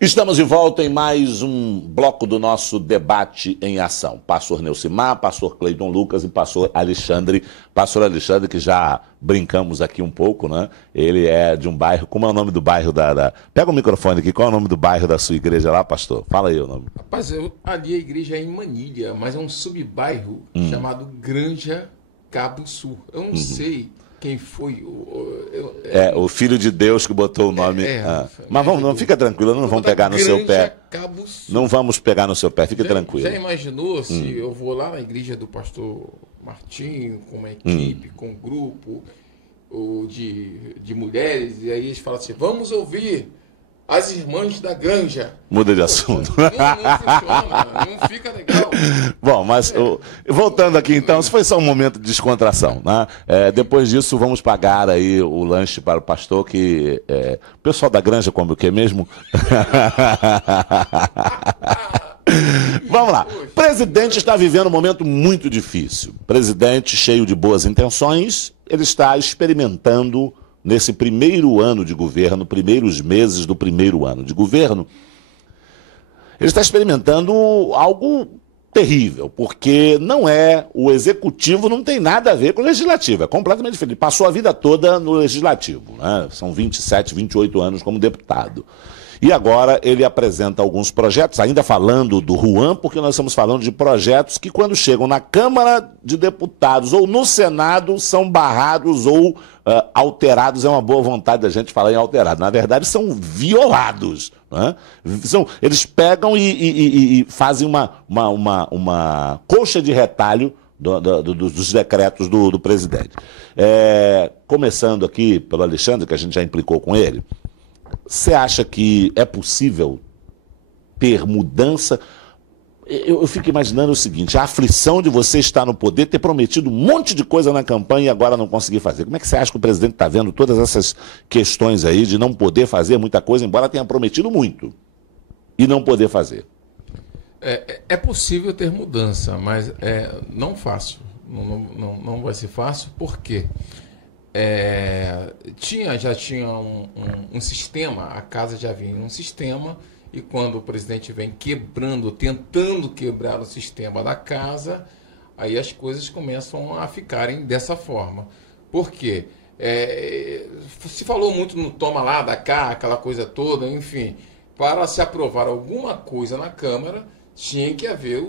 Estamos de volta em mais um bloco do nosso debate em ação. Pastor Neucimar, pastor Cleiton Lucas e pastor Alexandre. Pastor Alexandre, que já brincamos aqui um pouco, né? Ele é de um bairro, como é o nome do bairro Pega o microfone aqui, qual é o nome do bairro da sua igreja lá, pastor? Fala aí o nome. Rapaz, ali a igreja é em Manilha, mas é um subbairro chamado Granja Cabo Sul. Eu não sei quem foi o filho de Deus que botou o nome. Mas vamos, não fica tranquilo, não vamos pegar no seu pé. Cabo Sul. Não vamos pegar no seu pé, fique tranquilo. Já imaginou se eu vou lá na igreja do pastor Martinho, com uma equipe, com um grupo de mulheres, e aí eles falam assim: vamos ouvir as irmãs da Granja. Muda de assunto. Não funciona, não fica legal. Bom, mas voltando aqui então, isso foi só um momento de descontração, né? Depois disso, vamos pagar aí o lanche para o pastor, que o pessoal da Granja come o quê mesmo? Vamos lá. O presidente está vivendo um momento muito difícil. Presidente cheio de boas intenções, ele está experimentando nesse primeiro ano de governo, primeiros meses do primeiro ano de governo, ele está experimentando algo terrível, porque o executivo não tem nada a ver com o legislativo, é completamente diferente. Ele passou a vida toda no legislativo, né? São 27, 28 anos como deputado. E agora ele apresenta alguns projetos, ainda falando do Ruan, porque nós estamos falando de projetos que, quando chegam na Câmara de Deputados ou no Senado, são barrados ou alterados. É uma boa vontade da gente falar em alterado. Na verdade, são violados. Né? Eles pegam e fazem uma coxa de retalho dos decretos do presidente. Começando aqui pelo Alexandre, que a gente já implicou com ele. Você acha que é possível ter mudança? Eu fico imaginando o seguinte: a aflição de você estar no poder, ter prometido um monte de coisa na campanha e agora não conseguir fazer. Como é que você acha que o presidente está vendo todas essas questões aí de não poder fazer muita coisa, embora tenha prometido muito, e não poder fazer? É possível ter mudança, mas não fácil. Não vai ser fácil, por quê? Já tinha um sistema, a casa já vinha um sistema, e quando o presidente vem tentando quebrar o sistema da casa, aí as coisas começam a ficarem dessa forma. Por quê? Se falou muito no toma lá, da cá, aquela coisa toda, enfim, para se aprovar alguma coisa na Câmara, tinha que haver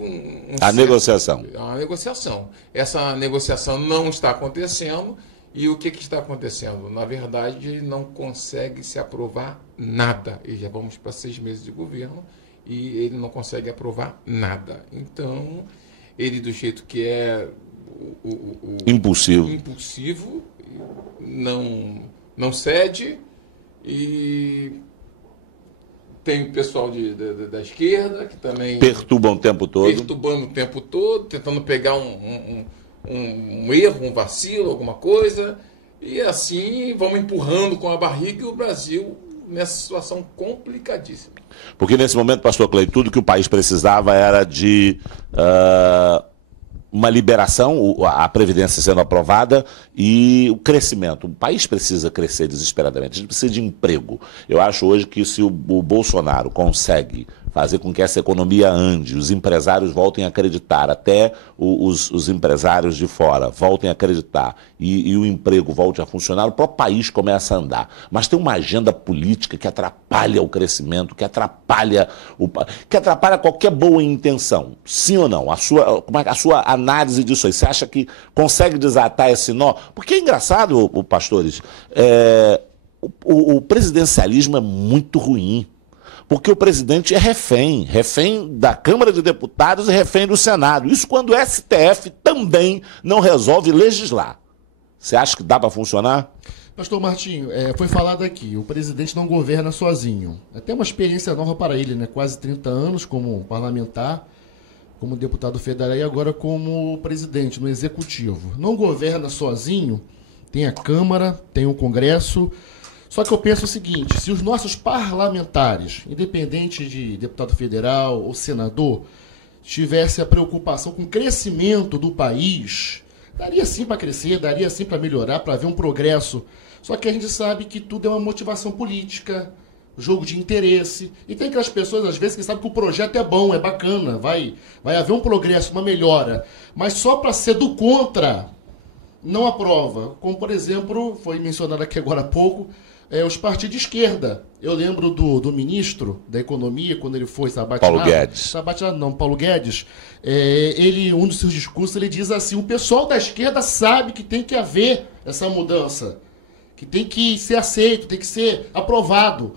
negociação. Uma negociação. Essa negociação não está acontecendo. E o que está acontecendo? Na verdade, não consegue se aprovar nada. E já vamos para 6 meses de governo e ele não consegue aprovar nada. Então, ele, do jeito que é impulsivo, não cede. E tem o pessoal da esquerda que também perturbando o tempo todo, tentando pegar um erro, um vacilo, alguma coisa, e assim vamos empurrando com a barriga, e o Brasil nessa situação complicadíssima. Porque nesse momento, pastor Clay, tudo que o país precisava era de uma liberação, a Previdência sendo aprovada e o crescimento. O país precisa crescer desesperadamente, a gente precisa de emprego. Eu acho hoje que se o Bolsonaro consegue fazer com que essa economia ande, os empresários voltem a acreditar, até os empresários de fora voltem a acreditar e o emprego volte a funcionar, o próprio país começa a andar. Mas tem uma agenda política que atrapalha o crescimento, que atrapalha qualquer boa intenção. Sim ou não? A sua análise disso aí, você acha que consegue desatar esse nó? Porque é engraçado, pastores, o presidencialismo é muito ruim. Porque o presidente é refém da Câmara de Deputados e refém do Senado. Isso quando o STF também não resolve legislar. Você acha que dá para funcionar? Pastor Martinho, foi falado aqui, o presidente não governa sozinho. É até uma experiência nova para ele, né? Quase 30 anos como parlamentar, como deputado federal e agora como presidente no Executivo. Não governa sozinho, tem a Câmara, tem o Congresso. Só que eu penso o seguinte: se os nossos parlamentares, independente de deputado federal ou senador, tivesse a preocupação com o crescimento do país, daria sim para crescer, daria sim para melhorar, para ver um progresso. Só que a gente sabe que tudo é uma motivação política, jogo de interesse. E tem aquelas pessoas, às vezes, que sabem que o projeto é bom, é bacana, vai haver um progresso, uma melhora. Mas só para ser do contra, não aprova. Como, por exemplo, foi mencionado aqui agora há pouco, os partidos de esquerda. Eu lembro do ministro da Economia, quando ele foi sabatinado. Paulo Guedes. Sabatinado não, Paulo Guedes. Um dos seus discursos, ele diz assim, o pessoal da esquerda sabe que tem que haver essa mudança, que tem que ser aceito, tem que ser aprovado.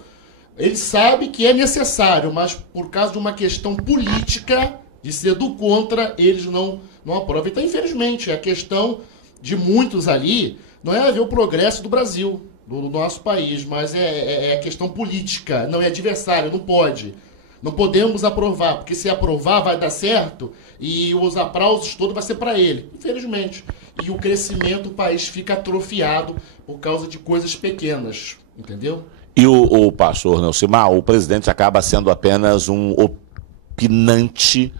Ele sabe que é necessário, mas por causa de uma questão política, de ser do contra, eles não aprovam. Então, infelizmente, a questão de muitos ali não é ver o progresso do Brasil, do nosso país, mas é questão política, não é adversário, não pode. Não podemos aprovar, porque se aprovar vai dar certo e os aplausos todos vai ser para ele, infelizmente. E o crescimento, o país fica atrofiado por causa de coisas pequenas, entendeu? E o pastor Neucimar, o presidente acaba sendo apenas um opinante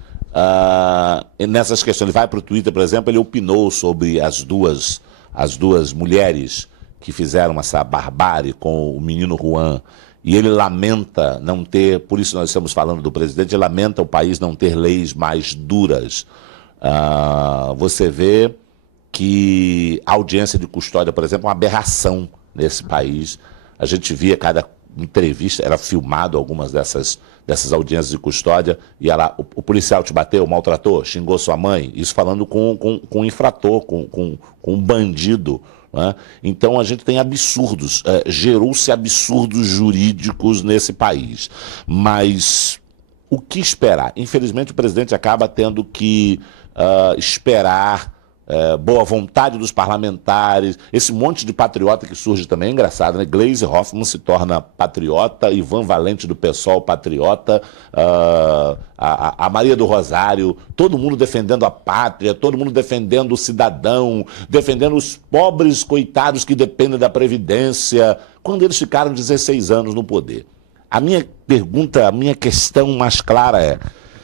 nessas questões. Ele vai para o Twitter, por exemplo, ele opinou sobre as duas mulheres que fizeram essa barbárie com o menino Juan. E ele lamenta não ter, por isso nós estamos falando do presidente, ele lamenta o país não ter leis mais duras. Você vê que a audiência de custódia, por exemplo, é uma aberração nesse país. A gente via cada entrevista, era filmado algumas dessas audiências de custódia, e o policial te bateu, maltratou, xingou sua mãe, isso falando com um infrator, com um bandido. Né? Então a gente tem absurdos, gerou-se absurdos jurídicos nesse país. Mas o que esperar? Infelizmente o presidente acaba tendo que esperar boa vontade dos parlamentares, esse monte de patriota que surge também, é engraçado, né? Gleisi Hoffmann se torna patriota, Ivan Valente do PSOL patriota, a Maria do Rosário, todo mundo defendendo a pátria, todo mundo defendendo o cidadão, defendendo os pobres coitados que dependem da Previdência, quando eles ficaram 16 anos no poder. A minha pergunta, a minha questão mais clara é: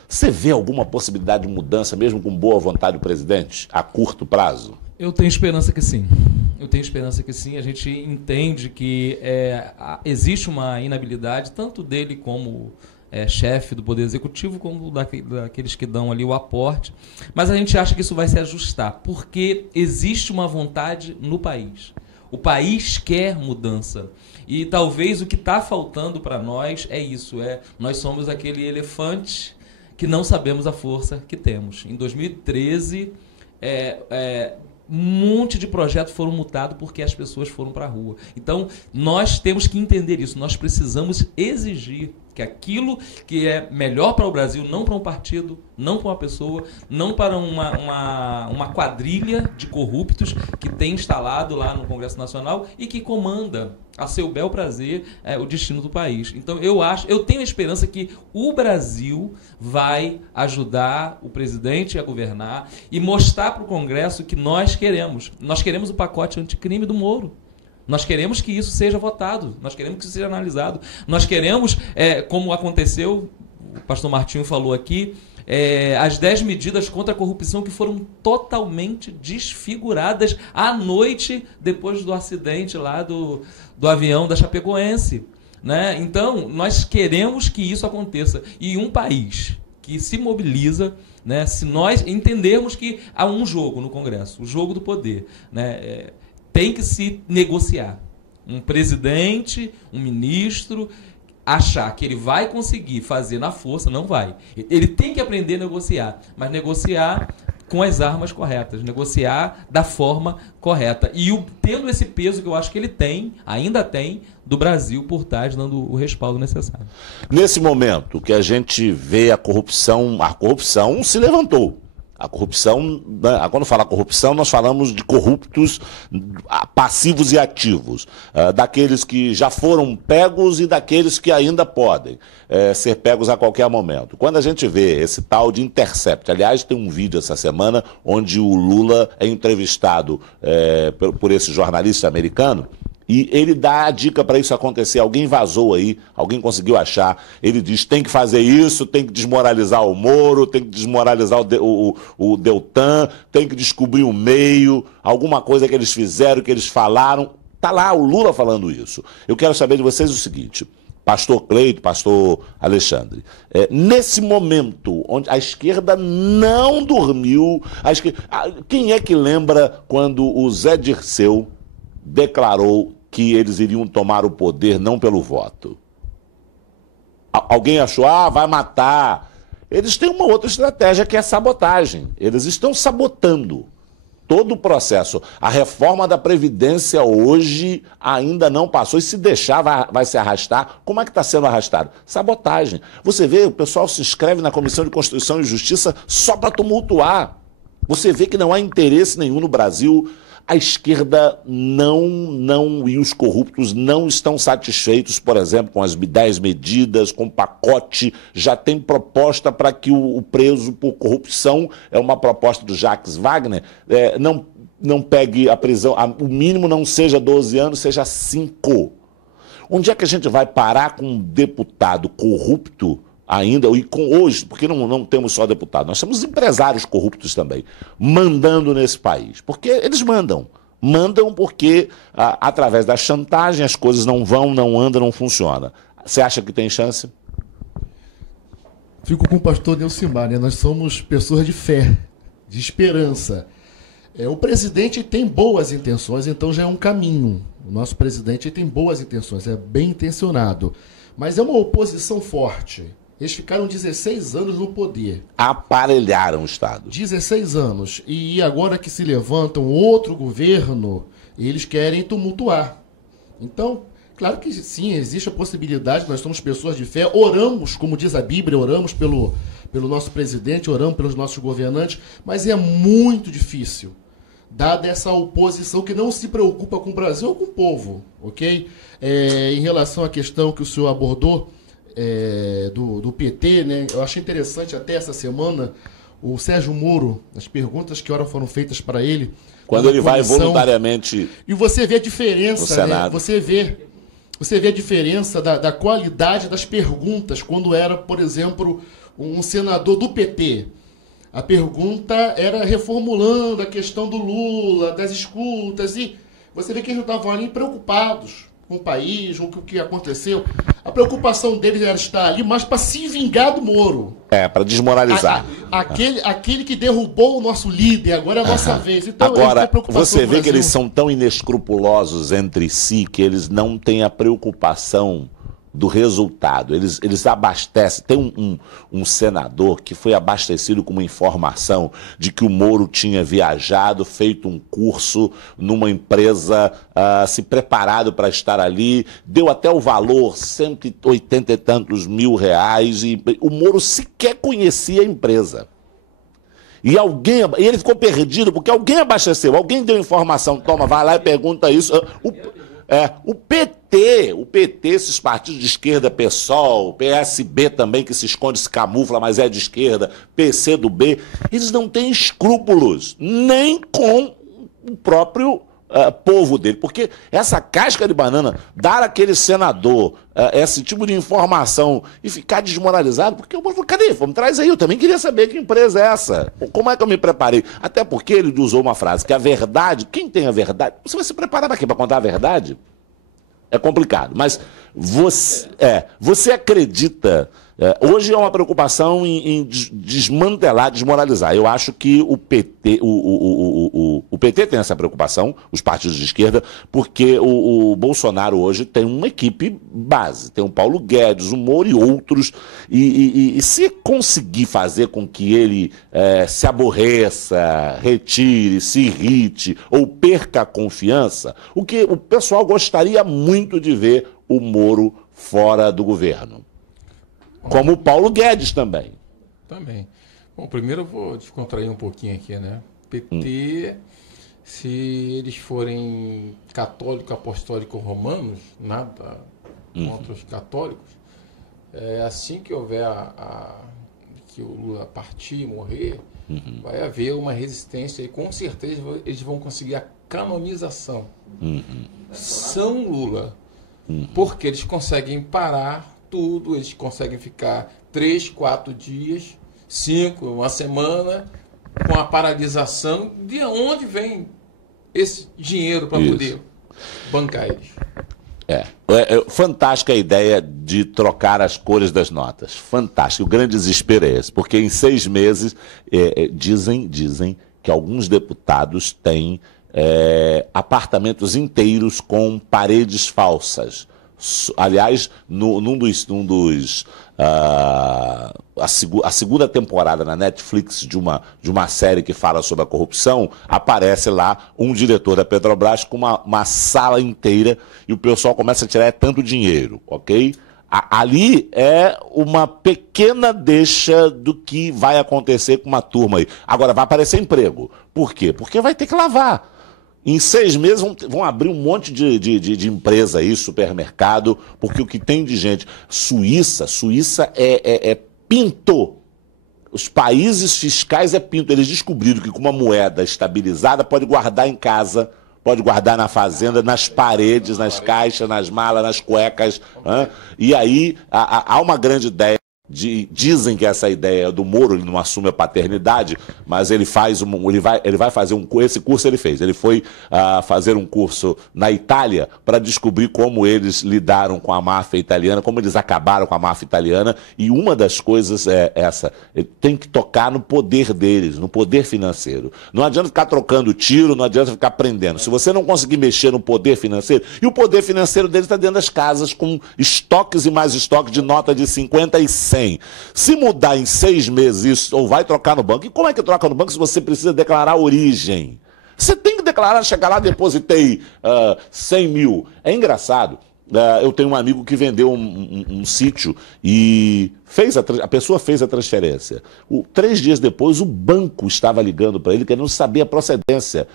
você vê alguma possibilidade de mudança, mesmo com boa vontade do presidente, a curto prazo? Eu tenho esperança que sim. Eu tenho esperança que sim. A gente entende que existe uma inabilidade, tanto dele como chefe do Poder Executivo, como daqueles que dão ali o aporte. Mas a gente acha que isso vai se ajustar, porque existe uma vontade no país. O país quer mudança. E talvez o que está faltando para nós é isso. Nós somos aquele elefante que não sabemos a força que temos. Em 2013, um monte de projetos foram multados porque as pessoas foram para a rua. Então, nós temos que entender isso. Nós precisamos exigir que aquilo que é melhor para o Brasil, não para um partido, não para uma pessoa, não para uma quadrilha de corruptos que tem instalado lá no Congresso Nacional e que comanda a seu bel prazer o destino do país. Então eu tenho a esperança que o Brasil vai ajudar o presidente a governar e mostrar para o Congresso que nós queremos. Nós queremos o pacote anticrime do Moro. Nós queremos que isso seja votado, nós queremos que isso seja analisado. Nós queremos, como aconteceu, o pastor Martinho falou aqui, as 10 medidas contra a corrupção que foram totalmente desfiguradas à noite depois do acidente lá do avião da Chapecoense. Né? Então, nós queremos que isso aconteça. E um país que se mobiliza, né, se nós entendermos que há um jogo no Congresso, o jogo do poder, né, tem que se negociar. Um presidente, um ministro, achar que ele vai conseguir fazer na força, não vai. Ele tem que aprender a negociar, mas negociar com as armas corretas, negociar da forma correta. E tendo esse peso que eu acho que ele tem, ainda tem, do Brasil por trás, dando o respaldo necessário. Nesse momento que a gente vê a corrupção se levantou. A corrupção, quando fala corrupção, nós falamos de corruptos passivos e ativos, daqueles que já foram pegos e daqueles que ainda podem ser pegos a qualquer momento. Quando a gente vê esse tal de Intercept, aliás, tem um vídeo essa semana onde o Lula é entrevistado por esse jornalista americano, e ele dá a dica para isso acontecer. Alguém vazou aí, alguém conseguiu achar. Ele diz, tem que fazer isso, tem que desmoralizar o Moro, tem que desmoralizar o Deltan, tem que descobrir o meio, alguma coisa que eles fizeram, que eles falaram. Está lá o Lula falando isso. Eu quero saber de vocês o seguinte: pastor Cleito, pastor Alexandre. Nesse momento, onde a esquerda não dormiu, quem é que lembra quando o Zé Dirceu declarou que eles iriam tomar o poder não pelo voto? Alguém achou, vai matar. Eles têm uma outra estratégia que é sabotagem. Eles estão sabotando todo o processo. A reforma da Previdência hoje ainda não passou. E se deixar, vai se arrastar. Como é que está sendo arrastado? Sabotagem. Você vê, o pessoal se inscreve na Comissão de Constituição e Justiça só para tumultuar. Você vê que não há interesse nenhum no Brasil. A esquerda e os corruptos não estão satisfeitos, por exemplo, com as 10 medidas, com o pacote. Já tem proposta para que o preso por corrupção, é uma proposta do Jacques Wagner, não pegue a prisão, o mínimo não seja 12 anos, seja 5. Onde é que a gente vai parar com um deputado corrupto ainda, e hoje, porque não temos só deputados, nós temos empresários corruptos também, mandando nesse país. Porque eles mandam. Mandam porque, através da chantagem, as coisas não vão, não andam, não funcionam. Você acha que tem chance? Fico com o pastor Neucimar, né? Nós somos pessoas de fé, de esperança. O presidente tem boas intenções, então já é um caminho. O nosso presidente tem boas intenções, é bem intencionado. Mas é uma oposição forte. Eles ficaram 16 anos no poder. Aparelharam o Estado. 16 anos. E agora que se levanta um outro governo, eles querem tumultuar. Então, claro que sim, existe a possibilidade, nós somos pessoas de fé, oramos, como diz a Bíblia, oramos pelo nosso presidente, oramos pelos nossos governantes, mas é muito difícil, dada essa oposição que não se preocupa com o Brasil ou com o povo, ok? Em relação à questão que o senhor abordou, do PT, né? Eu achei interessante até essa semana o Sérgio Moro, as perguntas que ora foram feitas para ele. Quando ele vai voluntariamente. E você vê a diferença, né? Você vê a diferença da qualidade das perguntas quando era, por exemplo, um senador do PT. A pergunta era reformulando a questão do Lula, das escutas, e você vê que eles estavam ali preocupados com o país, com o que aconteceu. A preocupação deles era estar ali mais para se vingar do Moro. Para desmoralizar. Aquele que derrubou o nosso líder, agora é a nossa vez. Então, agora, você vê que eles são tão inescrupulosos entre si que eles não têm a preocupação do resultado. Eles abastecem. Tem um senador que foi abastecido com uma informação de que o Moro tinha viajado, feito um curso numa empresa, se preparado para estar ali, deu até o valor, 180 e tantos mil reais, e o Moro sequer conhecia a empresa. E ele ficou perdido porque alguém abasteceu, alguém deu informação, toma, vai lá e pergunta isso. O PT, esses partidos de esquerda, PSOL, PSB também, que se esconde, se camufla, mas é de esquerda, PCdoB, eles não têm escrúpulos, nem com o próprio povo dele. Porque essa casca de banana, dar àquele senador esse tipo de informação e ficar desmoralizado, porque eu vou, cadê? Vamos, traz aí, eu também queria saber que empresa é essa. Como é que eu me preparei? Até porque ele usou uma frase, que a verdade, quem tem a verdade, você vai se preparar para quê? Para contar a verdade? É complicado, mas você acredita... hoje é uma preocupação em desmantelar, desmoralizar. Eu acho que o PT, o PT tem essa preocupação, os partidos de esquerda, porque o Bolsonaro hoje tem uma equipe base, tem o Paulo Guedes, o Moro e outros, e se conseguir fazer com que ele se aborreça, retire, se irrite ou perca a confiança, o que o pessoal gostaria muito de ver o Moro fora do governo. Como o Paulo Guedes também. Também. Bom, primeiro eu vou descontrair um pouquinho aqui, né? PT, se eles forem católico, apostólico, romanos, nada contra os católicos, assim que houver que o Lula partir, morrer, vai haver uma resistência e com certeza eles vão conseguir a canonização. São Lula. Porque eles conseguem parar tudo, eles conseguem ficar 3, 4 dias, 5, uma semana, com a paralisação. De onde vem esse dinheiro para poder bancar eles? Fantástica a ideia de trocar as cores das notas. Fantástico. O grande desespero é esse, porque em 6 meses, dizem que alguns deputados têm apartamentos inteiros com paredes falsas. Aliás, a segunda temporada na Netflix de uma série que fala sobre a corrupção, aparece lá um diretor da Petrobras com uma sala inteira e o pessoal começa a tirar tanto dinheiro, ok? Ali é uma pequena deixa do que vai acontecer com uma turma aí. Agora, vai aparecer emprego. Por quê? Porque vai ter que lavar. Em 6 meses vão abrir um monte de empresa aí, supermercado, porque o que tem de gente... Suíça é pinto. Os países fiscais é pinto. Eles descobriram que com uma moeda estabilizada pode guardar em casa, pode guardar na fazenda, nas paredes, nas caixas, nas malas, nas cuecas. E aí há uma grande ideia. Dizem que essa ideia é do Moro, ele não assume a paternidade, mas ele vai fazer esse curso ele fez. Ele foi fazer um curso na Itália para descobrir como eles lidaram com a máfia italiana, como eles acabaram com a máfia italiana, e uma das coisas é essa: ele tem que tocar no poder deles, no poder financeiro. Não adianta ficar trocando tiro, não adianta ficar prendendo. Se você não conseguir mexer no poder financeiro, e o poder financeiro deles está dentro das casas com estoques e mais estoques de nota de 50 e 100. Se mudar em 6 meses isso, ou vai trocar no banco, e como é que troca no banco se você precisa declarar a origem? Você tem que declarar, chegar lá, depositei 100 mil. É engraçado. Eu tenho um amigo que vendeu um sítio e a pessoa fez a transferência. 3 dias depois, o banco estava ligando para ele, querendo saber a procedência.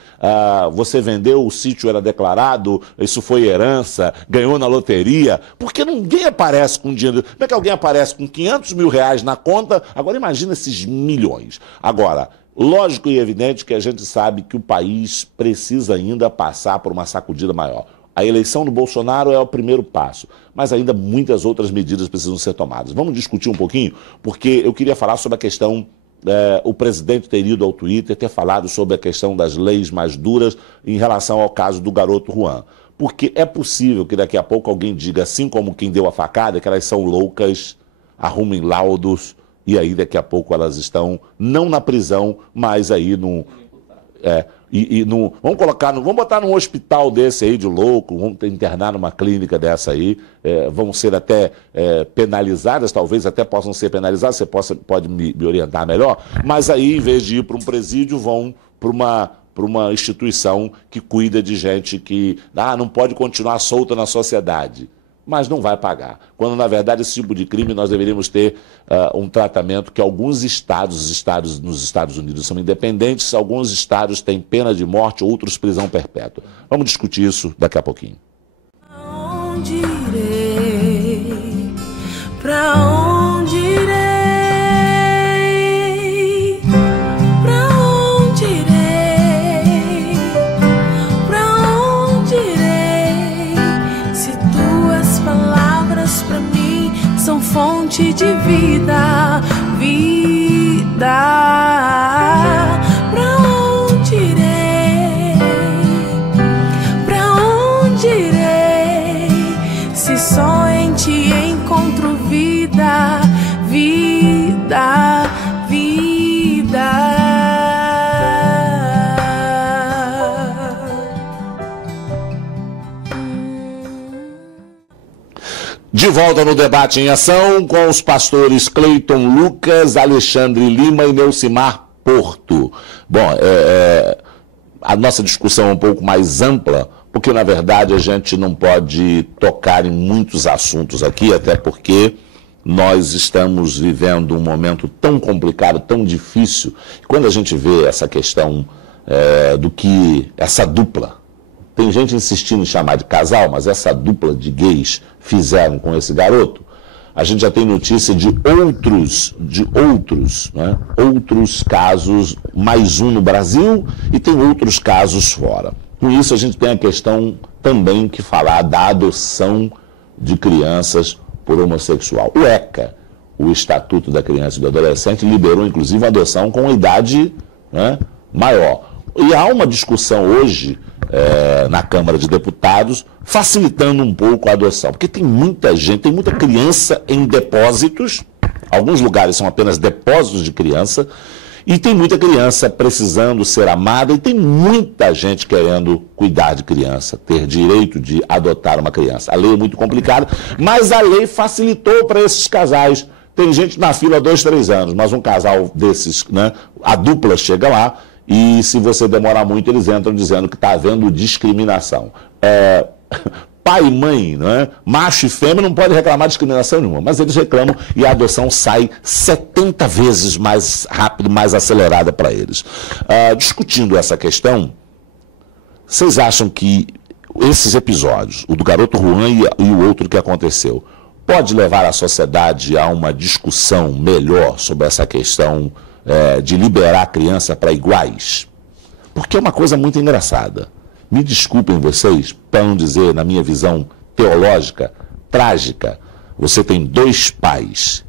Você vendeu, o sítio era declarado, isso foi herança, ganhou na loteria, porque ninguém aparece com dinheiro. Como é que alguém aparece com 500 mil reais na conta? Agora imagina esses milhões. Agora, lógico e evidente que a gente sabe que o país precisa ainda passar por uma sacudida maior. A eleição do Bolsonaro é o primeiro passo, mas ainda muitas outras medidas precisam ser tomadas. Vamos discutir um pouquinho, porque eu queria falar sobre a questão, o presidente ter ido ao Twitter, ter falado sobre a questão das leis mais duras em relação ao caso do garoto Juan. Porque é possível que daqui a pouco alguém diga, assim como quem deu a facada, que elas são loucas, arrumem laudos, e aí daqui a pouco elas estão, não na prisão, mas aí no... vamos botar num hospital desse aí de louco, vamos internar numa clínica dessa aí, vão ser até penalizadas, talvez até possam ser penalizadas, você pode me orientar melhor, mas aí, em vez de ir para um presídio, vão para uma instituição que cuida de gente que não pode continuar solta na sociedade, mas não vai pagar. Quando, na verdade, esse tipo de crime nós deveríamos ter um tratamento que alguns estados nos Estados Unidos são independentes, alguns estados têm pena de morte, outros prisão perpétua. Vamos discutir isso daqui a pouquinho. Pra onde irei? Pra onde irei? Pra onde irei? Pra onde irei? Se tuas palavras pra mim são fonte de vida, vida. Pra onde irei? Pra onde irei? Se só em ti encontro vida, vida, vida. De volta no Debate em Ação com os pastores Cleiton Lucas, Alexandre Lima e Neucimar Porto. Bom, a nossa discussão é um pouco mais ampla, porque na verdade a gente não pode tocar em muitos assuntos aqui, até porque nós estamos vivendo um momento tão complicado, tão difícil. Quando a gente vê essa questão do que essa dupla, tem gente insistindo em chamar de casal, mas essa dupla de gays fizeram com esse garoto, a gente já tem notícia de outros casos, mais um no Brasil e tem outros casos fora. Com isso a gente tem a questão também que falar da adoção de crianças por homossexual. O ECA, o Estatuto da Criança e do Adolescente, liberou inclusive a adoção com idade maior. E há uma discussão hoje na Câmara de Deputados, facilitando um pouco a adoção. Porque tem muita gente, tem muita criança em depósitos, alguns lugares são apenas depósitos de criança, e tem muita criança precisando ser amada, e tem muita gente querendo cuidar de criança, ter direito de adotar uma criança. A lei é muito complicada, mas a lei facilitou para esses casais. Tem gente na fila há 2, 3 anos, mas um casal desses, né, a dupla chega lá, e se você demorar muito, eles entram dizendo que está havendo discriminação. Pai e mãe, né? Macho e fêmea não pode reclamar de discriminação nenhuma, mas eles reclamam e a adoção sai 70 vezes mais rápido, mais acelerada para eles. Discutindo essa questão, vocês acham que esses episódios, o do garoto Juan e o outro que aconteceu, pode levar a sociedade a uma discussão melhor sobre essa questão de liberar a criança para iguais? Porque é uma coisa muito engraçada. Me desculpem vocês, para não dizer, na minha visão teológica, trágica, você tem 2 pais.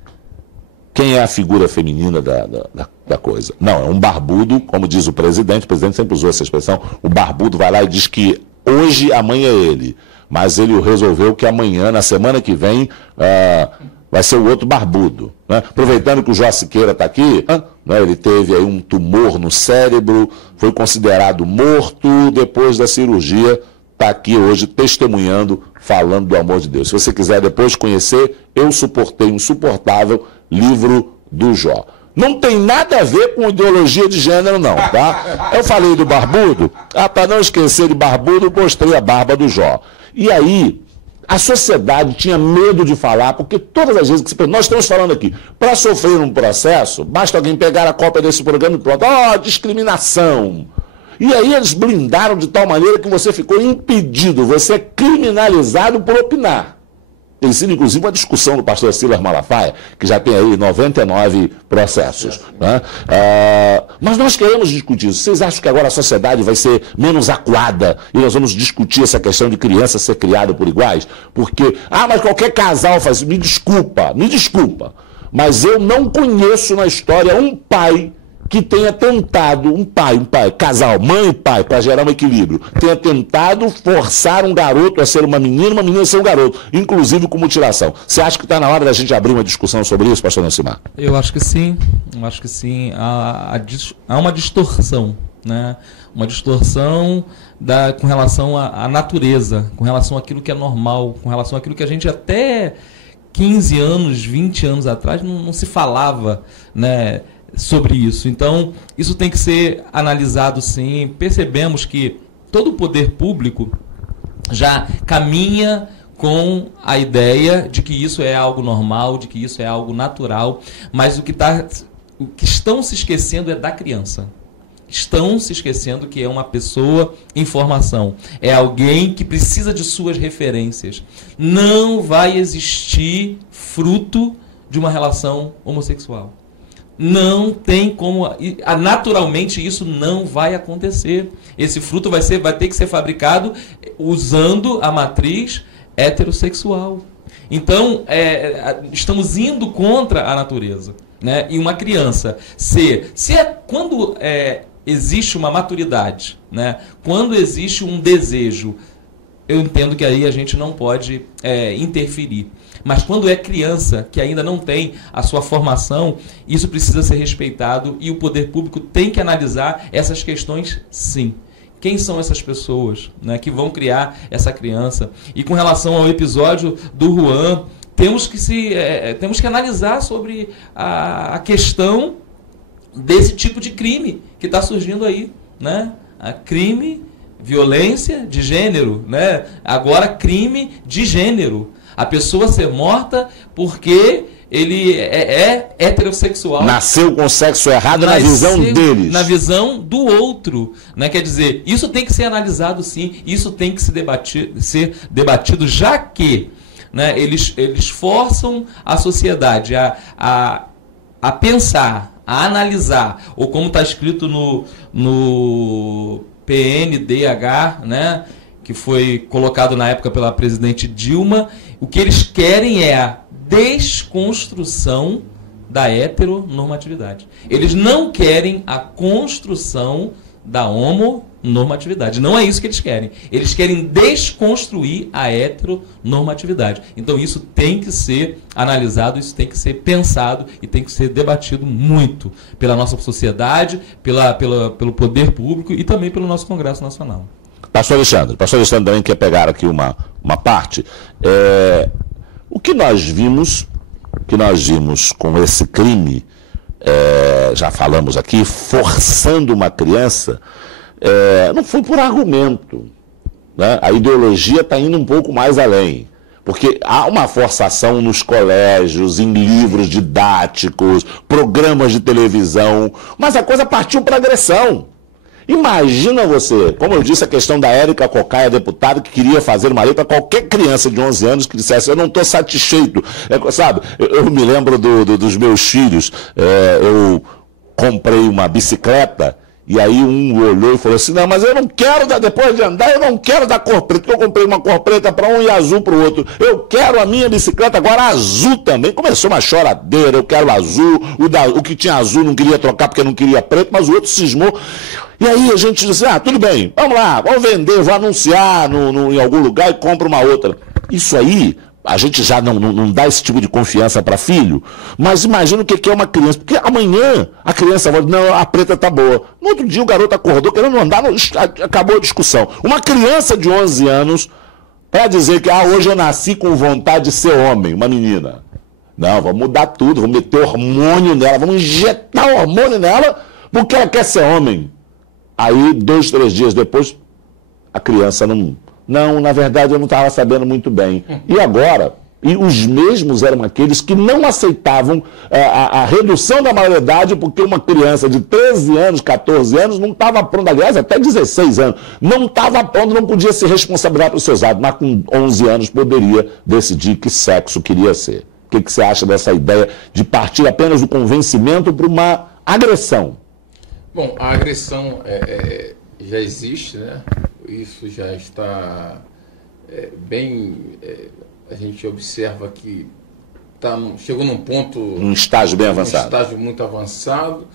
Quem é a figura feminina da coisa? Não, é um barbudo, como diz o presidente sempre usou essa expressão, o barbudo vai lá e diz que hoje a mãe é ele, mas ele resolveu que amanhã, na semana que vem, vai ser o outro barbudo. Né? Aproveitando que o Jó Siqueira está aqui, né? Ele teve aí um tumor no cérebro, foi considerado morto, depois da cirurgia, está aqui hoje testemunhando, falando do amor de Deus. Se você quiser depois conhecer, Eu Suportei o Insuportável, livro do Jó. Não tem nada a ver com ideologia de gênero, não, tá? Eu falei do barbudo, para não esquecer de barbudo, mostrei a barba do Jó. E aí, a sociedade tinha medo de falar, porque todas as vezes que nós estamos falando aqui, para sofrer um processo, basta alguém pegar a cópia desse programa e pronto, discriminação. E aí eles blindaram de tal maneira que você ficou impedido, você é criminalizado por opinar. Tem sido, inclusive, uma discussão do pastor Silas Malafaia, que já tem aí 99 processos. Né? Mas nós queremos discutir isso. Vocês acham que agora a sociedade vai ser menos acuada e nós vamos discutir essa questão de criança ser criada por iguais? Porque, mas qualquer casal faz isso. Me desculpa. Mas eu não conheço na história um pai que tenha tentado, um pai, casal, mãe e pai, para gerar um equilíbrio, tenha tentado forçar um garoto a ser uma menina a ser um garoto, inclusive com mutilação. Você acha que está na hora da gente abrir uma discussão sobre isso, pastor Nelcimar? Eu acho que sim, há uma distorção, né? Uma distorção com relação à natureza, com relação àquilo que é normal, com relação àquilo que a gente até 15 anos, 20 anos atrás não se falava, né, sobre isso. Então, isso tem que ser analisado, sim. Percebemos que todo o poder público já caminha com a ideia de que isso é algo normal, de que isso é algo natural, mas o que estão se esquecendo é da criança. Estão se esquecendo que é uma pessoa em formação. É alguém que precisa de suas referências. Não vai existir fruto de uma relação homossexual. Não tem como, naturalmente isso não vai acontecer. Esse fruto vai ter que ser fabricado usando a matriz heterossexual. Então, estamos indo contra a natureza, né? E uma criança quando existe uma maturidade, né? Quando existe um desejo, eu entendo que aí a gente não pode interferir. Mas quando é criança, que ainda não tem a sua formação, isso precisa ser respeitado e o poder público tem que analisar essas questões, sim. Quem são essas pessoas, né, que vão criar essa criança? E com relação ao episódio do Juan, temos que analisar sobre a questão desse tipo de crime que está surgindo aí, né? A crime, violência de gênero, né? Agora crime de gênero. A pessoa ser morta porque ele é heterossexual. Nasceu com sexo errado na visão deles. Na visão do outro. Né? Quer dizer, isso tem que ser analisado, sim. Isso tem que ser debatido, já que, né, eles forçam a sociedade a pensar, a analisar, ou como está escrito no PNDH, né, que foi colocado na época pela presidente Dilma, o que eles querem é a desconstrução da heteronormatividade. Eles não querem a construção da homonormatividade. heteronormatividade. Não é isso que eles querem. Eles querem desconstruir a heteronormatividade. Então isso tem que ser analisado, isso tem que ser pensado e tem que ser debatido muito pela nossa sociedade, pelo poder público e também pelo nosso Congresso Nacional. Pastor Alexandre também quer pegar aqui uma parte. O que nós vimos com esse crime, já falamos aqui, forçando uma criança, não foi por argumento, né? A ideologia está indo um pouco mais além, porque há uma forçação nos colégios, em livros didáticos, programas de televisão, mas a coisa partiu para agressão. Imagina você, como eu disse, a questão da Érica Cocai, a deputada que queria fazer uma lei para qualquer criança de 11 anos que dissesse, eu não estou satisfeito. Sabe, eu me lembro dos meus filhos, eu comprei uma bicicleta, e aí um olhou e falou assim, não, mas eu não quero, depois de andar, eu não quero dar cor preta, porque eu comprei uma cor preta para um e azul para o outro. Eu quero a minha bicicleta agora azul também. Começou uma choradeira, eu quero azul, o que tinha azul não queria trocar porque não queria preto, mas o outro cismou. E aí a gente disse, tudo bem, vamos lá, vamos vender, vou anunciar em algum lugar e compra uma outra. Isso aí, a gente já não dá esse tipo de confiança para filho, mas imagina o que é uma criança, porque amanhã a criança vai dizer, não, a preta tá boa. No outro dia o garoto acordou querendo andar, acabou a discussão. Uma criança de 11 anos, para dizer que hoje eu nasci com vontade de ser homem, uma menina. Não, vamos mudar tudo, vamos meter hormônio nela, vamos injetar hormônio nela, porque ela quer ser homem. Aí, 2, 3 dias depois, a criança não, na verdade eu não estava sabendo muito bem. E agora, os mesmos eram aqueles que não aceitavam a redução da maioridade, porque uma criança de 13 anos, 14 anos, não estava pronta, aliás, até 16 anos, não estava pronta, não podia se responsabilizar pelos seus atos, mas com 11 anos poderia decidir que sexo queria ser. O que você acha dessa ideia de partir apenas do convencimento para uma agressão? Bom, a agressão já existe, né? Isso já está a gente observa que chegou num ponto... Um estágio bem avançado. Um estágio muito avançado.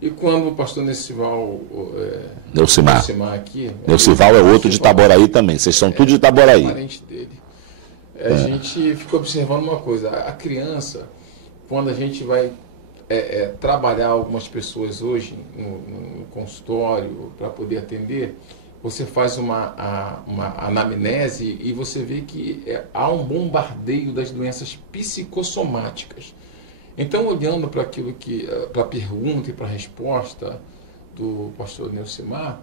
E quando o pastor Neucimar aqui... Neucival é outro de Itaboraí também, vocês são tudo de Itaboraí. Parente dele. A gente ficou observando uma coisa, a criança, quando a gente vai... trabalhar algumas pessoas hoje no consultório para poder atender, você faz uma anamnese e você vê que há um bombardeio das doenças psicossomáticas. Então, olhando para para a pergunta e para a resposta do pastor Neucimar,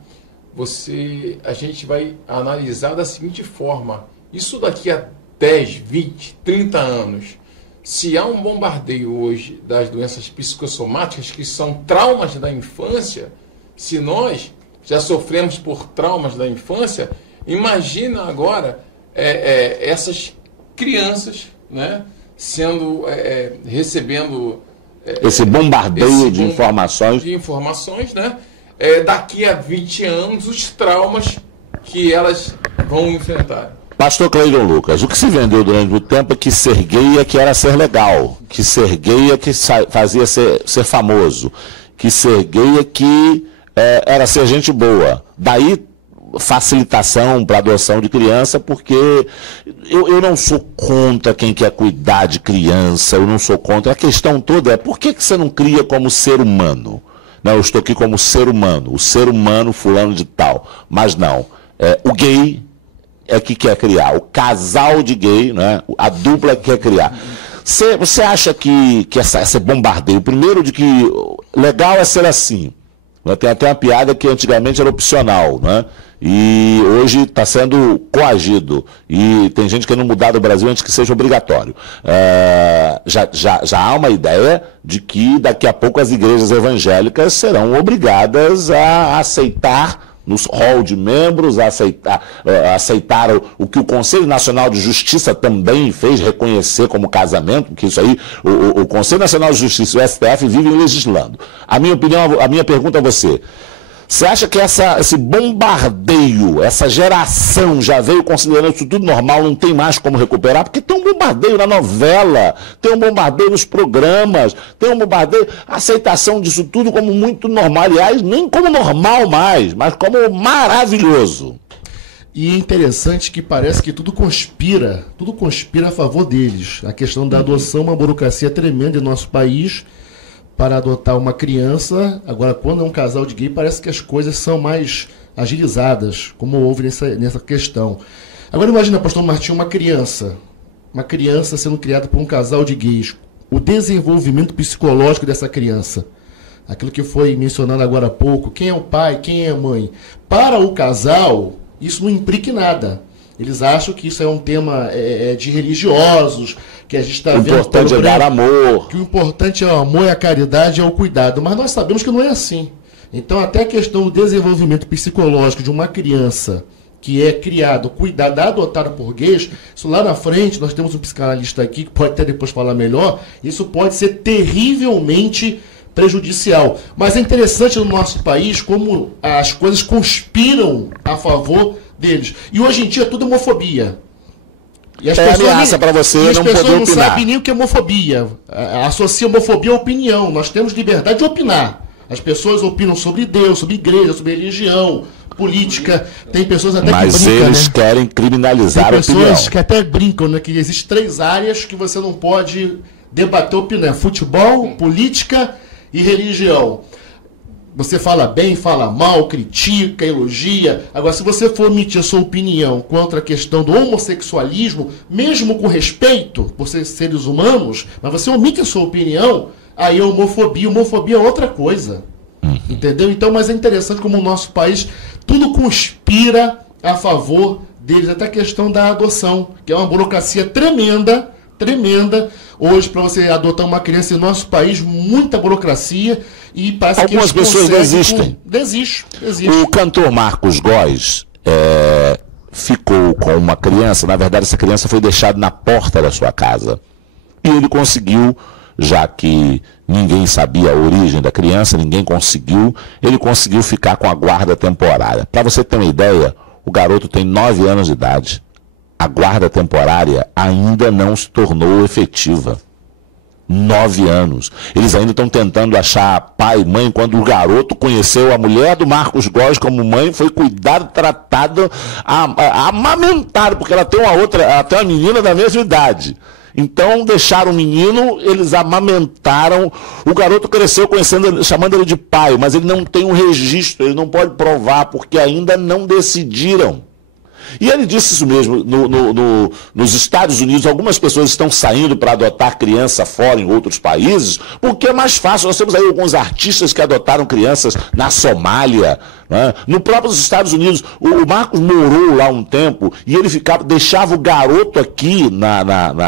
a gente vai analisar da seguinte forma: isso daqui a 10, 20, 30 anos, se há um bombardeio hoje das doenças psicossomáticas, que são traumas da infância, se nós já sofremos por traumas da infância, imagina agora essas crianças, né, recebendo esse bombardeio de informações. né, daqui a 20 anos, os traumas que elas vão enfrentar. Pastor Cleidon Lucas, o que se vendeu durante muito tempo é que ser gay é que era ser legal, que ser gay é que fazia ser famoso, que ser gay é que era ser gente boa. Daí facilitação para adoção de criança, porque eu não sou contra quem quer cuidar de criança, eu não sou contra. A questão toda é, por que você não cria como ser humano? Não, eu estou aqui como ser humano, o ser humano fulano de tal, mas não, o gay é que quer criar, o casal de gay, né? A dupla que quer criar. Você acha que esse bombardeio, primeiro de que legal é ser assim, né? Tem até uma piada que antigamente era opcional, né? E hoje está sendo coagido, e tem gente querendo mudar do Brasil antes que seja obrigatório. Já há uma ideia de que daqui a pouco as igrejas evangélicas serão obrigadas a aceitar nos hall de membros, aceitaram o que o Conselho Nacional de Justiça também fez, reconhecer como casamento, que isso aí, o Conselho Nacional de Justiça e o STF vivem legislando. A minha opinião, a minha pergunta a você: Você acha que esse bombardeio, essa geração já veio considerando isso tudo normal, não tem mais como recuperar? Porque tem um bombardeio na novela, tem um bombardeio nos programas, tem um bombardeio, a aceitação disso tudo como muito normal. Aliás, nem como normal mais, mas como maravilhoso. E é interessante que parece que tudo conspira a favor deles. A questão da adoção, uma burocracia tremenda em nosso país para adotar uma criança. Agora, quando é um casal de gay, parece que as coisas são mais agilizadas, como houve nessa questão. Agora imagina, pastor Martinho, uma criança sendo criada por um casal de gays. O desenvolvimento psicológico dessa criança. Aquilo que foi mencionado agora há pouco, quem é o pai, quem é a mãe. Para o casal, isso não implica em nada. Eles acham que isso é um tema de religiosos, que a gente está vendo... O importante é dar amor. Que o importante é o amor, é a caridade, é o cuidado. Mas nós sabemos que não é assim. Então, até a questão do desenvolvimento psicológico de uma criança que é criada, cuidada, adotada por gays, isso lá na frente, nós temos um psicanalista aqui, que pode até depois falar melhor, isso pode ser terrivelmente prejudicial. Mas é interessante no nosso país como as coisas conspiram a favor deles. E hoje em dia tudo é homofobia. E as ameaça para você não poder opinar. As pessoas não sabem nem o que é homofobia. Associa homofobia à opinião. Nós temos liberdade de opinar. As pessoas opinam sobre Deus, sobre igreja, sobre religião, política. Tem pessoas até que brincam, mas eles querem criminalizar a opinião. Tem pessoas que até brincam, né, que existem 3 áreas que você não pode debater opinião. Futebol, política e religião. Você fala bem, fala mal, critica, elogia. Agora, se você for emitir a sua opinião contra a questão do homossexualismo, mesmo com respeito por seres humanos, mas você omite a sua opinião, aí é homofobia. Homofobia é outra coisa. Entendeu? Então, mas é interessante como o nosso país, tudo conspira a favor deles. Até a questão da adoção, que é uma burocracia tremenda. Hoje, para você adotar uma criança em nosso país, muita burocracia, e parece que algumas pessoas desistem. Desiste. O cantor Marcos Góes ficou com uma criança. Na verdade, essa criança foi deixada na porta da sua casa. E ele conseguiu, já que ninguém sabia a origem da criança, ele conseguiu ficar com a guarda temporária. Para você ter uma ideia, o garoto tem 9 anos de idade. A guarda temporária ainda não se tornou efetiva. 9 anos. Eles ainda estão tentando achar pai e mãe. Quando o garoto conheceu a mulher do Marcos Góes como mãe, foi cuidado, tratado, amamentado, porque ela tem ela tem uma menina da mesma idade. Então deixaram o menino, eles amamentaram, o garoto cresceu chamando ele de pai, mas ele não tem um registro, ele não pode provar, porque ainda não decidiram. E ele disse isso mesmo, nos Estados Unidos, algumas pessoas estão saindo para adotar criança fora em outros países, porque é mais fácil. Nós temos aí alguns artistas que adotaram crianças na Somália, né? No próprio Estados Unidos. O Marcos morou lá um tempo e ele deixava o garoto aqui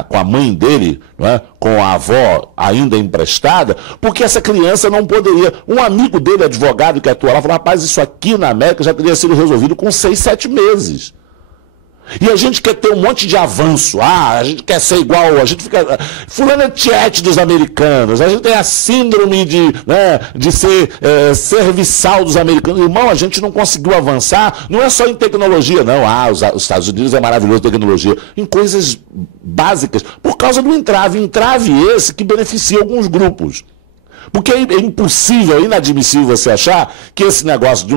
com a mãe dele, né? Com a avó ainda emprestada, porque essa criança não poderia. Um amigo dele, advogado que atua lá, falou: rapaz, isso aqui na América já teria sido resolvido com 6, 7 meses. E a gente quer ter um monte de avanço. A gente quer ser igual, a gente fica... Fulano é tiete dos americanos. A gente tem a síndrome de ser serviçal dos americanos. Irmão, a gente não conseguiu avançar. Não é só em tecnologia, não. Os Estados Unidos é maravilhoso em tecnologia. Em coisas básicas. Por causa do entrave. Entrave esse que beneficia alguns grupos. Porque é impossível, é inadmissível você achar que esse negócio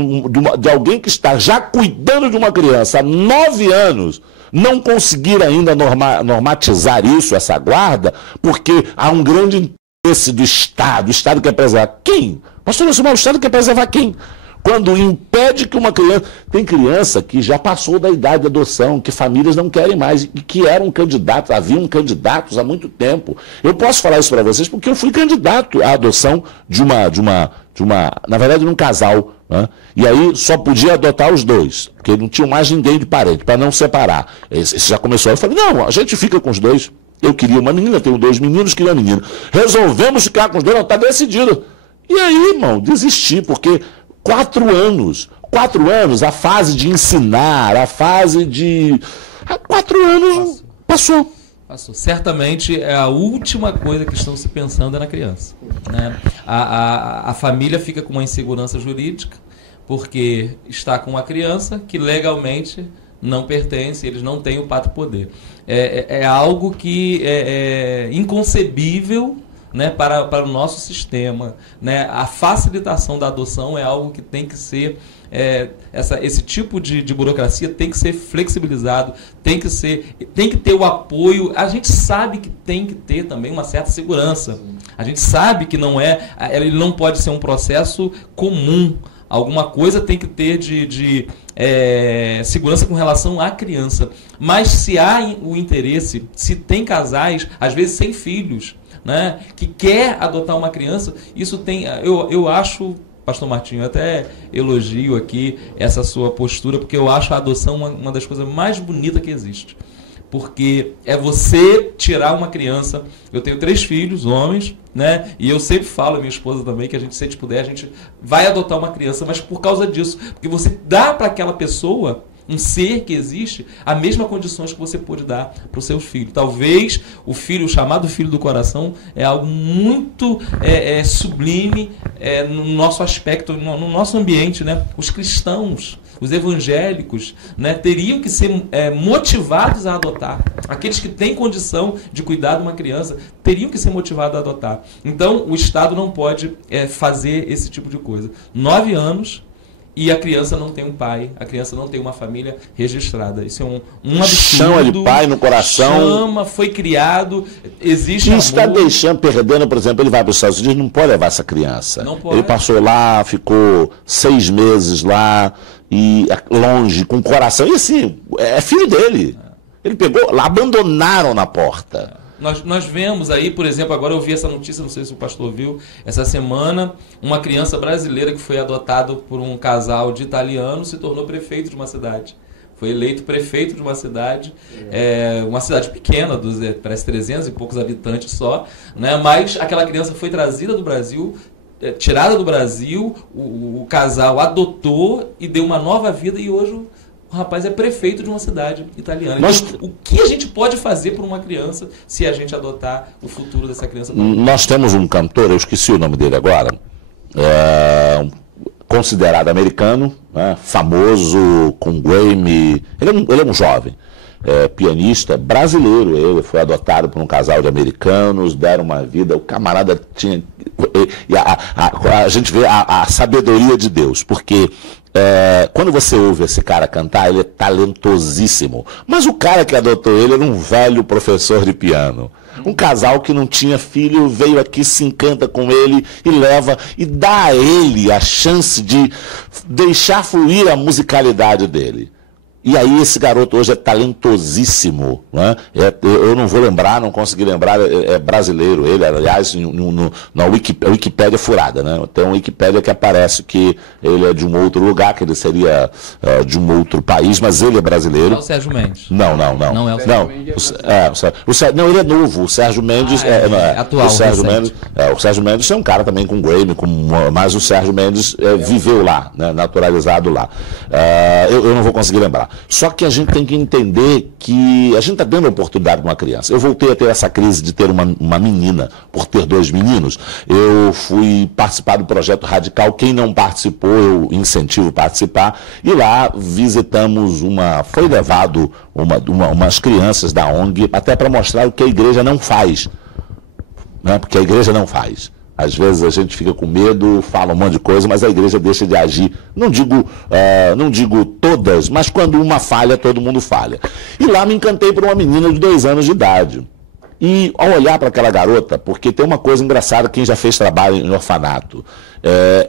de alguém que está já cuidando de uma criança há 9 anos não conseguir ainda normatizar isso, essa guarda, porque há um grande interesse do Estado. O Estado quer preservar quem? Pastor Wilson, o Estado quer preservar quem? Quando impede que uma criança... Tem criança que já passou da idade de adoção, que famílias não querem mais, e que eram candidatos, haviam candidatos há muito tempo. Eu posso falar isso para vocês porque eu fui candidato à adoção na verdade, de um casal. Né? E aí só podia adotar os 2, porque não tinha mais ninguém de parente, para não separar. Esse já começou, eu falei, não, a gente fica com os 2. Eu queria uma menina, tenho 2 meninos, queria uma menina. Resolvemos ficar com os 2, não, está decidido. E aí, irmão, desisti, porque... 4 anos, a fase de ensinar, a fase de... 4 anos passou. Certamente é a última coisa que estão se pensando é na criança. Né? A família fica com uma insegurança jurídica, porque está com uma criança que legalmente não pertence, eles não têm o pátrio poder. É algo que é inconcebível, né, para o nosso sistema, né? A facilitação da adoção é algo que tem que ser, esse tipo de burocracia tem que ser flexibilizado, tem que ter o apoio. A gente sabe que tem que ter também uma certa segurança. A gente sabe que ele não pode ser um processo comum. Alguma coisa tem que ter de segurança com relação à criança. Mas se há o interesse, se tem casais, às vezes sem filhos, né, que quer adotar uma criança, isso tem... Eu acho, Pastor Martinho, eu até elogio aqui essa sua postura, porque eu acho a adoção uma das coisas mais bonitas que existe. Porque é você tirar uma criança. Eu tenho 3 filhos, homens, né? E eu sempre falo, minha esposa também, que a gente, se a gente puder, a gente vai adotar uma criança, mas por causa disso. Porque você dá para aquela pessoa, um ser que existe, as mesmas condições que você pode dar para o seu filho. Talvez o chamado filho do coração, é algo muito sublime no nosso aspecto, no nosso ambiente, né? Os cristãos, os evangélicos, né, teriam que ser motivados a adotar. Aqueles que têm condição de cuidar de uma criança teriam que ser motivados a adotar. Então, o Estado não pode fazer esse tipo de coisa. 9 anos... E a criança não tem um pai, a criança não tem uma família registrada. Isso é um absurdo. Chama de pai no coração. Foi criado, existe amor. Isso está perdendo, por exemplo, ele vai para os Estados Unidos, não pode levar essa criança. Não pode. Ele passou lá, ficou 6 meses lá, e longe, com o coração. E assim, é filho dele. Ele pegou, lá abandonaram na porta. Nós vemos aí, por exemplo, agora eu vi essa notícia, não sei se o pastor viu, essa semana, uma criança brasileira que foi adotada por um casal de italianos se tornou prefeito de uma cidade. Foi eleito prefeito de uma cidade pequena, parece 300 e poucos habitantes só, né? Mas aquela criança foi trazida do Brasil, tirada do Brasil, o casal adotou e deu uma nova vida, e hoje o rapaz é prefeito de uma cidade italiana. Então, o que a gente pode fazer por uma criança se a gente adotar o futuro dessa criança? Nós temos um cantor, eu esqueci o nome dele agora, considerado americano, né, famoso, com Grammy. Ele é um jovem, pianista brasileiro. Ele foi adotado por um casal de americanos, deram uma vida. O camarada tinha... a gente vê a sabedoria de Deus, porque... quando você ouve esse cara cantar, ele é talentosíssimo. Mas o cara que adotou ele era um velho professor de piano. Um casal que não tinha filho, veio aqui, se encanta com ele e leva, e dá a ele a chance de deixar fluir a musicalidade dele. E aí esse garoto hoje é talentosíssimo, né? Eu não vou lembrar, não consegui lembrar, é brasileiro ele, aliás, na Wikipédia furada, né? Tem uma Wikipédia que aparece que ele é de um outro lugar, que ele seria de um outro país, mas ele é brasileiro. Não é o Sérgio Mendes. Não. Não é o Sérgio Mendes. Não, ele é novo. O Sérgio Mendes é atual. O Sérgio Mendes é um cara também com Grammy, mas o Sérgio Mendes viveu lá, né? Naturalizado lá. Eu não vou conseguir lembrar. Só que a gente tem que entender que a gente está dando a oportunidade para uma criança. Eu voltei a ter essa crise de ter uma menina, por ter 2 meninos. Eu fui participar do projeto Radical. Quem não participou, eu incentivo a participar. E lá visitamos foi levado umas crianças da ONG, até para mostrar o que a igreja não faz. Né? Porque a igreja não faz. Às vezes a gente fica com medo, fala um monte de coisa, mas a igreja deixa de agir. Não digo todas, mas quando uma falha, todo mundo falha. E lá me encantei por uma menina de 2 anos de idade. E ao olhar para aquela garota, porque tem uma coisa engraçada, quem já fez trabalho em orfanato,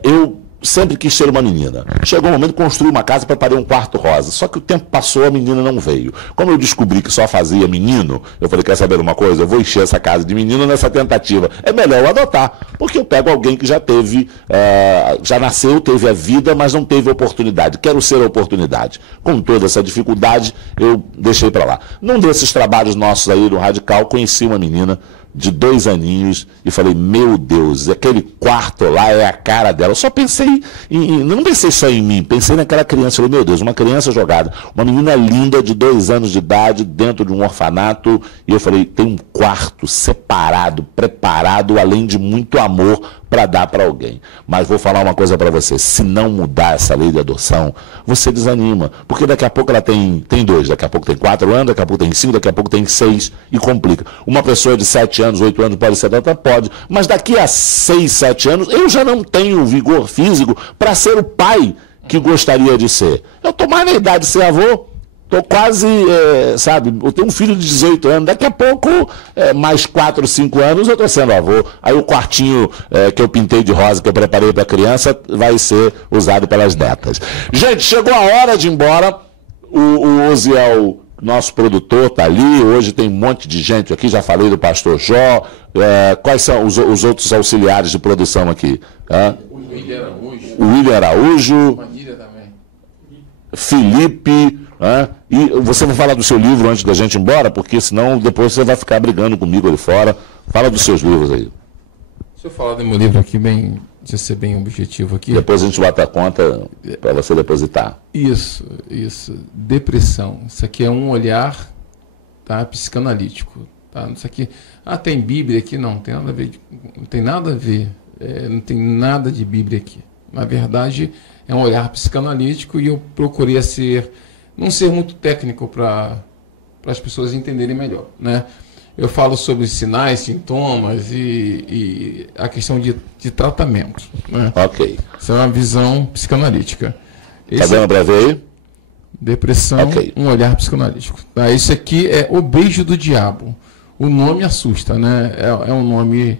eu sempre quis ser uma menina. Chegou um momento que construí uma casa, preparei um quarto rosa. Só que o tempo passou, a menina não veio. Como eu descobri que só fazia menino, eu falei, quer saber uma coisa? Eu vou encher essa casa de menino nessa tentativa. É melhor eu adotar, porque eu pego alguém que já teve, já nasceu, teve a vida, mas não teve oportunidade. Quero ser a oportunidade. Com toda essa dificuldade, eu deixei para lá. Num desses trabalhos nossos aí do Radical, conheci uma menina de 2 aninhos e falei, meu Deus, aquele quarto lá é a cara dela. Eu só pensei não pensei só em mim, pensei naquela criança. Falei, meu Deus, uma criança jogada, uma menina linda de 2 anos de idade dentro de um orfanato. E eu falei, tem um quarto separado, preparado, além de muito amor para dar para alguém. Mas vou falar uma coisa para você, se não mudar essa lei de adoção, você desanima, porque daqui a pouco ela tem 2, daqui a pouco tem 4 anos, daqui a pouco tem 5, daqui a pouco tem 6 e complica. Uma pessoa de 7 anos, 8 anos pode ser adotada? Pode, mas daqui a 6, 7 anos eu já não tenho vigor físico para ser o pai que gostaria de ser. Eu estou mais na idade de ser avô. Estou quase, sabe, eu tenho um filho de 18 anos, daqui a pouco, mais 4, 5 anos, eu estou sendo avô. Aí o quartinho que eu pintei de rosa, que eu preparei para a criança, vai ser usado pelas netas. Gente, chegou a hora de ir embora. O Osiel, nosso produtor, está ali. Hoje tem um monte de gente aqui, já falei do pastor Jó. Quais são os outros auxiliares de produção aqui? O William Araújo. O William Araújo. Manilha também. Felipe. E você vai falar do seu livro antes da gente ir embora, porque senão depois você vai ficar brigando comigo ali fora. Fala dos seus livros aí. Deixa eu falar do meu livro aqui, deixa eu ser bem objetivo aqui. Depois a gente bota a conta para você depositar. Isso. Depressão. Isso aqui é um olhar, tá, psicanalítico. Tá? Isso aqui, tem Bíblia aqui? Não tem nada a ver. Não tem nada a ver. Não tem nada de Bíblia aqui. Na verdade, é um olhar psicanalítico e eu procurei não ser muito técnico para as pessoas entenderem melhor, né? Eu falo sobre sinais, sintomas e a questão de tratamento, né? Ok. Isso é uma visão psicanalítica. Está dando para ver aí? Depressão, okay. Um olhar psicanalítico. Tá? Isso aqui é O Beijo do Diabo. O nome assusta, né? É um nome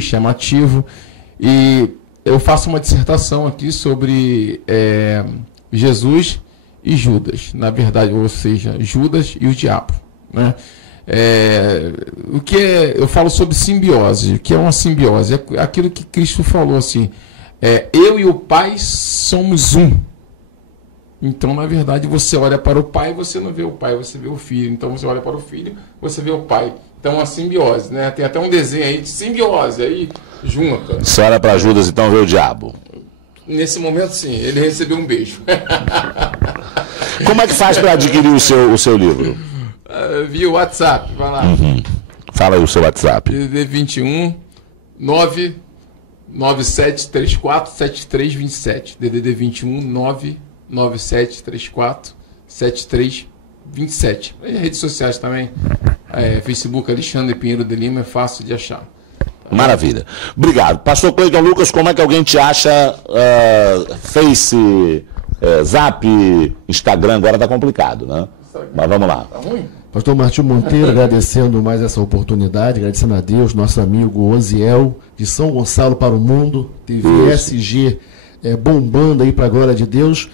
chamativo. E eu faço uma dissertação aqui sobre Jesus e Judas, na verdade, ou seja, Judas e o diabo, né? Eu falo sobre simbiose. O que é uma simbiose? É aquilo que Cristo falou assim: eu e o Pai somos um. Então, na verdade, você olha para o Pai, você não vê o Pai, você vê o Filho. Então, você olha para o Filho, você vê o Pai. Então, uma simbiose, né? Tem até um desenho aí de simbiose, aí junta. Você olha para Judas, então vê o diabo. Nesse momento, sim, ele recebeu um beijo. Como é que faz para adquirir o seu livro? Via WhatsApp, vai lá. Fala aí o seu WhatsApp. DDD 21 99734 7327. DDD 21 99734 7327. E redes sociais também. Facebook Alexandre Pinheiro de Lima, é fácil de achar. Maravilha. Obrigado. Pastor Cleiton Lucas, como é que alguém te acha? Face, Zap, Instagram, agora está complicado, né? Mas vamos lá. Tá ruim? Pastor Martinho Monteiro, agradecendo mais essa oportunidade, agradecendo a Deus, nosso amigo Osiel, de São Gonçalo para o Mundo, TV SG, bombando aí para a glória de Deus.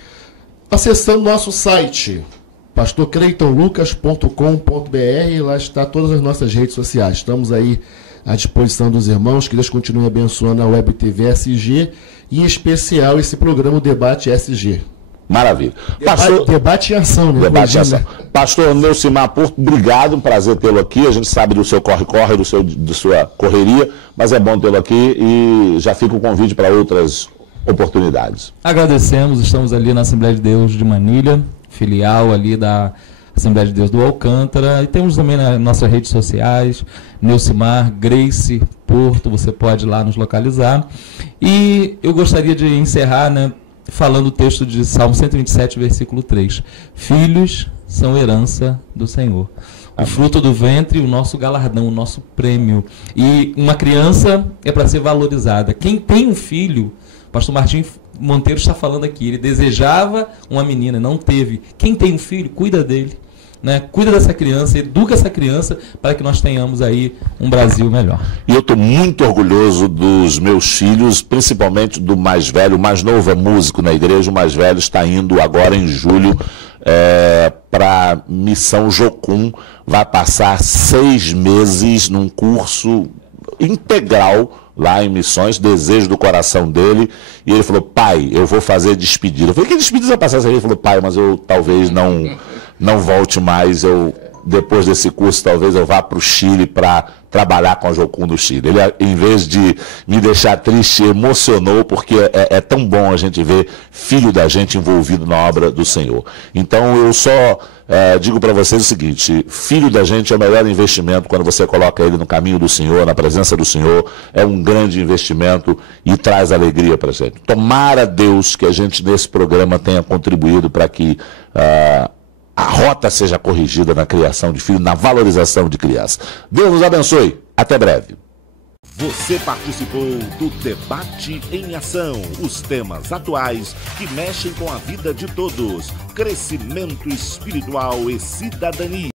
Acessando nosso site, pastorcleitonlucas.com.br, lá está todas as nossas redes sociais. Estamos aí à disposição dos irmãos, que Deus continue abençoando a Web TV SG, e em especial esse programa, o Debate SG. Maravilha. Debate em ação, né? Debate em ação. Pastor Neucimar Porto, obrigado, um prazer tê-lo aqui. A gente sabe do seu corre-corre, de sua correria, mas é bom tê-lo aqui e já fica o convite para outras oportunidades. Agradecemos, estamos ali na Assembleia de Deus de Manilha, filial ali da Assembleia de Deus do Alcântara, e temos também nas nossas redes sociais, Neucimar, Grace Porto, você pode ir lá nos localizar. E eu gostaria de encerrar, né, falando o texto de Salmo 127, versículo 3. Filhos são herança do Senhor. O fruto do ventre, o nosso galardão, o nosso prêmio. E uma criança é para ser valorizada. Quem tem um filho, pastor Martim Monteiro está falando aqui, ele desejava uma menina, não teve. Quem tem um filho, cuida dele, né? Cuida dessa criança, educa essa criança para que nós tenhamos aí um Brasil melhor. E eu estou muito orgulhoso dos meus filhos, principalmente do mais velho. O mais novo é músico na igreja, o mais velho está indo agora em julho para a Missão Jocum. Vai passar 6 meses num curso integral lá em Missões, desejo do coração dele, e ele falou: pai, eu vou fazer despedida. Eu falei: que despedida vai passar? Ele falou: pai, mas eu talvez não volte mais, depois desse curso talvez eu vá para o Chile para trabalhar com a Jocum do Chile. Ele, em vez de me deixar triste, emocionou, porque é tão bom a gente ver filho da gente envolvido na obra do Senhor. Então eu só digo para vocês o seguinte: filho da gente é o melhor investimento quando você coloca ele no caminho do Senhor, na presença do Senhor. É um grande investimento e traz alegria para a gente. Tomara Deus que a gente nesse programa tenha contribuído para que a rota seja corrigida na criação de filhos, na valorização de crianças. Deus nos abençoe. Até breve. Você participou do Debate em Ação. Os temas atuais que mexem com a vida de todos. Crescimento espiritual e cidadania.